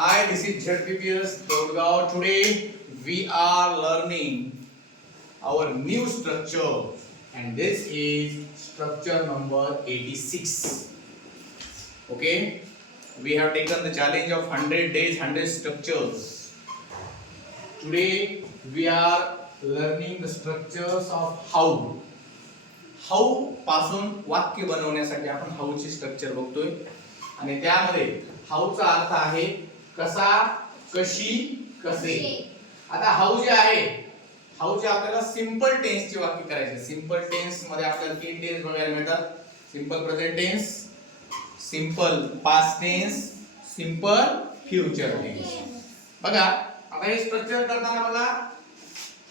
Hi, this is ZPPS Dolgaon. Today we are learning our new structure, and this is structure number 86. Okay, we have taken the challenge of 100 days, 100 structures. Today we are learning the structures of how. How पासून वाक्य बनवण्यासाठी आपण हाऊची structure बघतोय आणि त्यामध्ये हाऊचा अर्थ आहे कसा, कशी, कसे. आता हाऊ जे आहे, हाऊचे आपल्याला सिंपल टेन्सचे वाक्य करायचे. सिंपल टेन्स मध्ये आपल्याला तीन टेन्स बघायला मिळतात. Simple present tense, simple past tense, simple future tense. बघा आता हे स्ट्रक्चर करताना बघा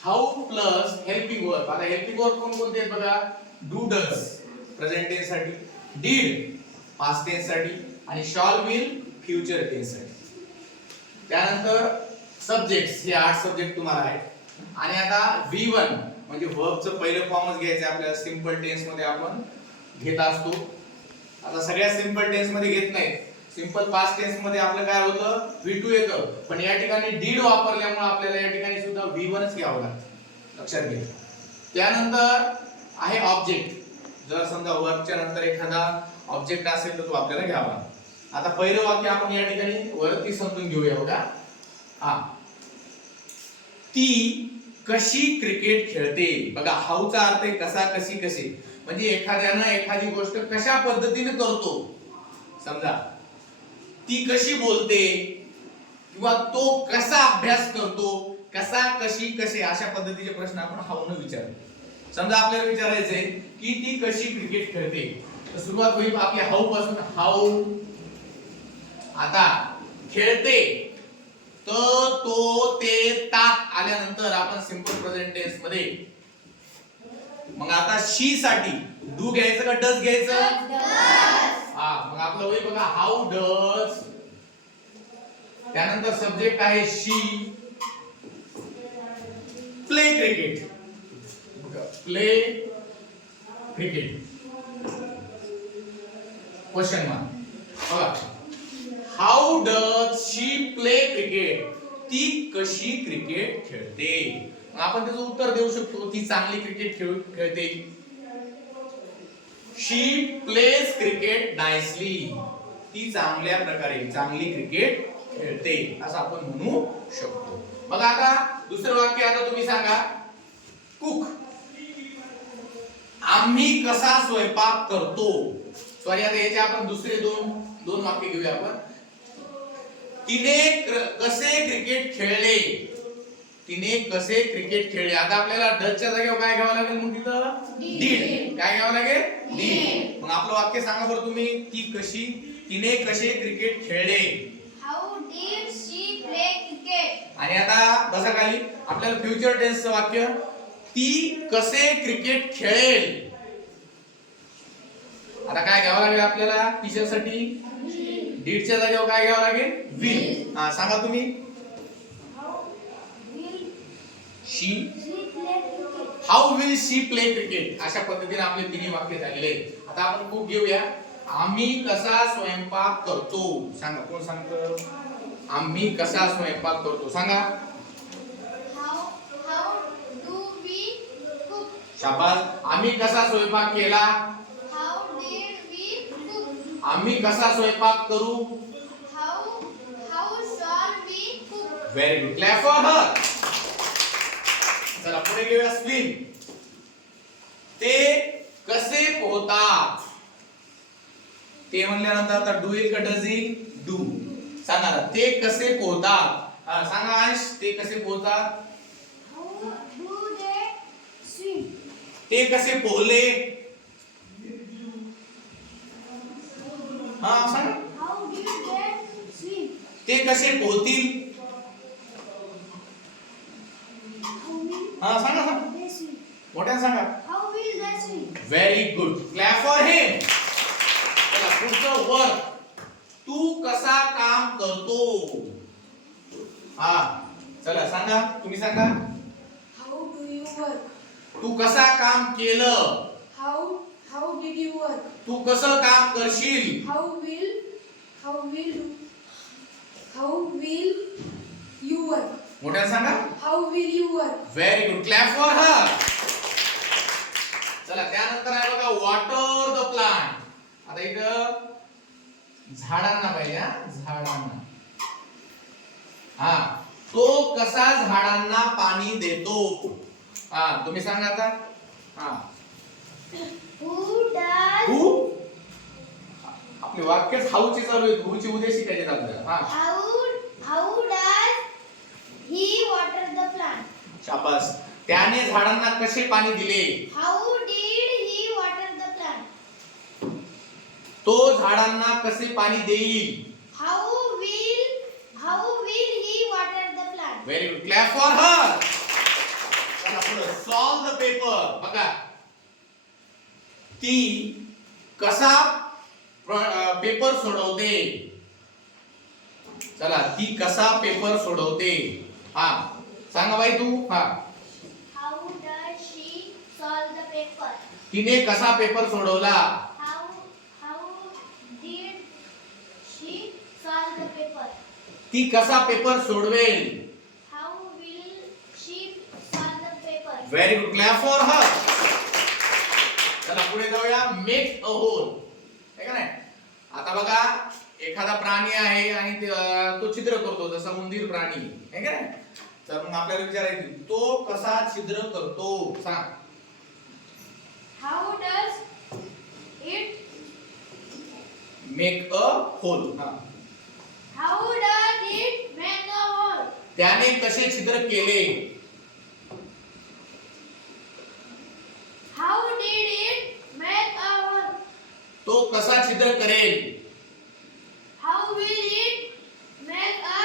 हाऊ प्लस हेल्पिंग वर्ब. आता हेल्पिंग वर्ब कोणते आहेत बघा, डू डज प्रेझेंट टेन्स साठी, डीड पास्ट टेन्स साठी आणि शॉल विल फ्युचर टेन्स साठी. त्यानंतर सब्जेक्ट्स, हे 8 सब्जेक्ट तुम्हाला आहेत. आणि आता V1 म्हणजे वर्बचं पहिलं फॉर्मच घ्यायचं आपल्याला. सिंपल टेन्स मध्ये आपण घेत असतो. आता सगळ्या सिंपल टेन्स मध्ये घेत नाही. सिंपल पास्ट टेन्स मध्ये आपलं काय होतं, V2 येतं, पण या ठिकाणी डीड वापरल्यामुळे आपल्याला या ठिकाणी सुद्धा V1च घ्यावं लागतं, लक्षात घ्या. त्यानंतर आहे ऑब्जेक्ट. जर समजा वर्बच्या नंतर एखादा ऑब्जेक्ट असेल तर तो आपल्याला घ्यावा. आता पहिलं वाक्य आपण या ठिकाणी वरती समजून घेऊया बघा. ती कशी क्रिकेट खेळते. बघा हाऊचा अर्थ आहे कसा, कशी, कसे. म्हणजे एखाद्यानं एखादी गोष्ट कशा पद्धतीने करतो. समजा ती कशी बोलते किंवा तो कसा अभ्यास करतो, कसा, कशी, कसे, अशा पद्धतीचे प्रश्न आपण हाऊने विचारतो. समजा आपल्याला विचारायचंय की ती कशी क्रिकेट खेळते, तर सुरुवात होईल आपल्या हाऊ पासून. हाऊ. आता खेळते तर तो ते तात आल्यानंतर आपण सिंपल प्रेझेंट टेन्स मध्ये. मग आता शी साठी डू घ्यायचं का डज घ्यायचं? मग आपलं होईल बघा हाऊ डज. त्यानंतर सब्जेक्ट आहे she. Play cricket, play cricket question mark. बघा how does she play cricket. ती कशी क्रिकेट खेळते. मग आपण त्याचं उत्तर देऊ शकतो ती चांगली क्रिकेट खेळते. She plays cricket nicely. ती चांगल्या प्रकारे चांगली क्रिकेट खेळते असं आपण म्हणू शकतो. बघा आता दुसरं वाक्य आता तुम्ही सांगा. कुक. आम्ही कसा स्वयंपाक करतो. सॉरी, आता याचे आपण दुसरे दोन वाक्य घेऊया आपण. तिने कसे क्रिकेट खेळले. तिने कसे क्रिकेट खेळले. आता आपल्याला डजच्या जागेवर काय घ्यावं लागेल, मग तिथं डीड. काय घ्यावं लागेल, डीड. मग आपलं वाक्य सांगा बरं तुम्ही. तिने कसे क्रिकेट खेळले. How did she play cricket. आणि आता बसा खाली आपल्याला फ्युचर टेन्सचं वाक्य. ती कसे क्रिकेट खेळेल. आता काय घ्यावं लागेल आपल्याला टीचरसाठी, डीडच्या जागेवर काय घ्यावं लागेल, विल. सांगा तुम्ही. She, how will she play cricket. अशा पद्धतीने आपले तिन्ही वाक्य झालेले आहेत. आता आपण खूप घेऊया. आम्ही कसा स्वयंपाक करतो. सांगा, कोण सांगतं. आम्ही कसा स्वयंपाक करतो सांगा. How do we cook. शाबास. आम्ही कसा स्वयंपाक केला. How did we cook. आम्ही कसा स्वयंपाक करू. How shall we cook. Very good. Clap for her. चला पुढे घेऊया. स्विम. ते कसे पोहतात. ते म्हणल्यानंतर आता डू येईल का डज येईल, डू. सांगा ना, ते कसे पोहतात. सांगा अंश, ते कसे पोहतात. How do they swim. ते कसे पोहले. सांगा. How did they swim. ते कसे पोहतील. सांगा सांगा, दे स्विम. मोठ्याने सांगा. How will they swim. Very good. Clap for him. चला पुढचं वर्क. तू कसा काम करतो. चला सांगा, तुम्ही सांगा. How do you work. तू कसा काम केलं. How did you work. तू कसं काम करशील. हाऊ विल मोठ्याने सांगा. How will you work? Very good. Clap for her. चला त्यानंतर आहे बघा वॉटर द प्लांट. आता इथं झाडांना पाहिजे हा, झाडांना. हा, तो कसा झाडांना पाणी देतो. हा, तुम्ही सांगा आता. हा, Who does? हू. आपले वाक्यच हाऊची चालू आहे. हूची उद्या शिकायचे आपल्याला. हा, How does he water the plant? शाबास. त्याने झाडांना कसे पाणी दिले. How did he water the plant? तो झाडांना कसे पाणी देईल. How will he water the plant? Very good. Clap for her. चला पुढे सॉल्व द पेपर. बघा ती कसा पेपर सोडवते. चला ती कसा पेपर सोडवते. हा सांगा बाई तू. हा, How does she solve the paper? तिने कसा पेपर सोडवला. How did she solve the paper? ती कसा पेपर सोडवेल. How will she solve the paper? Very good. Clap for her. चला पुढे जाऊया. Make a hole. आहे का नाही. आता बघा एखादा प्राणी आहे आणि तो छिद्र करतो, जसा उंदीर प्राणी आहे का नाही. तर मग आपल्याला विचारायचं तो कसा छिद्र करतो. सांग. How does it? Make a hole. हा, How does it make a hole? त्याने कसे छिद्र केले. How did it make a hole? तो कसा छिद्र करेल. How will it make a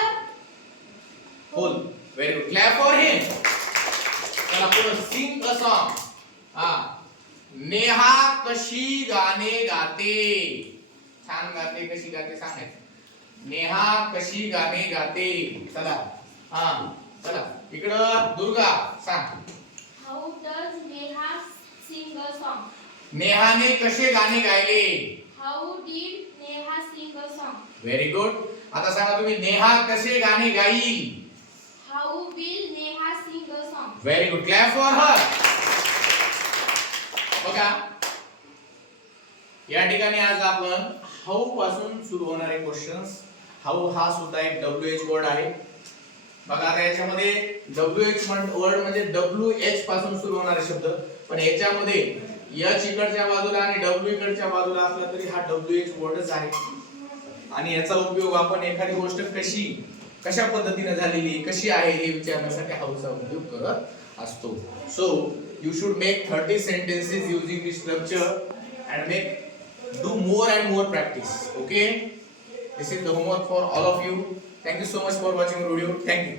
hole. Very good. Clap for him. चला पुढे सिंग अ सॉन्ग. हा, नेहा कशी गाणे गाते. छान गाते. कशी गाते सांगायचं. नेहा कशी गाणे गाते. चला हा, चला इकडं दुर्गा सांग. How does Neha sing a song? नेहाने कसे गाणे गायले. How did Neha sing a song? Very good. आता सांगा तुम्ही नेहा कसे गाणे गाईल. How will Neha sing a song? Very good. Clap for हर. बघा या ठिकाणी आज आपण हाऊ पासून सुरू होणारे क्वेश्चन्स. हाऊ हा सुद्धा एक WH वर्ड आहे. बघा आता याच्यामध्ये WH वर्ड म्हणजे WH पासून सुरू होणारे शब्द, पण याच्यामध्ये H इकडच्या बाजूला आणि W इकडच्या बाजूला असला तरी हा WH वर्डच आहे. आणि याचा उपयोग आपण एखादी गोष्ट कशा पद्धतीने झालेली कशी आहे हे विचारण्यासाठी हाऊचा उपयोग करत असतो. So you should make 30 sentences using this structure and do more and more practice. Okay, this is the homework for all of you. Thank you so much for watching the video. Thank you.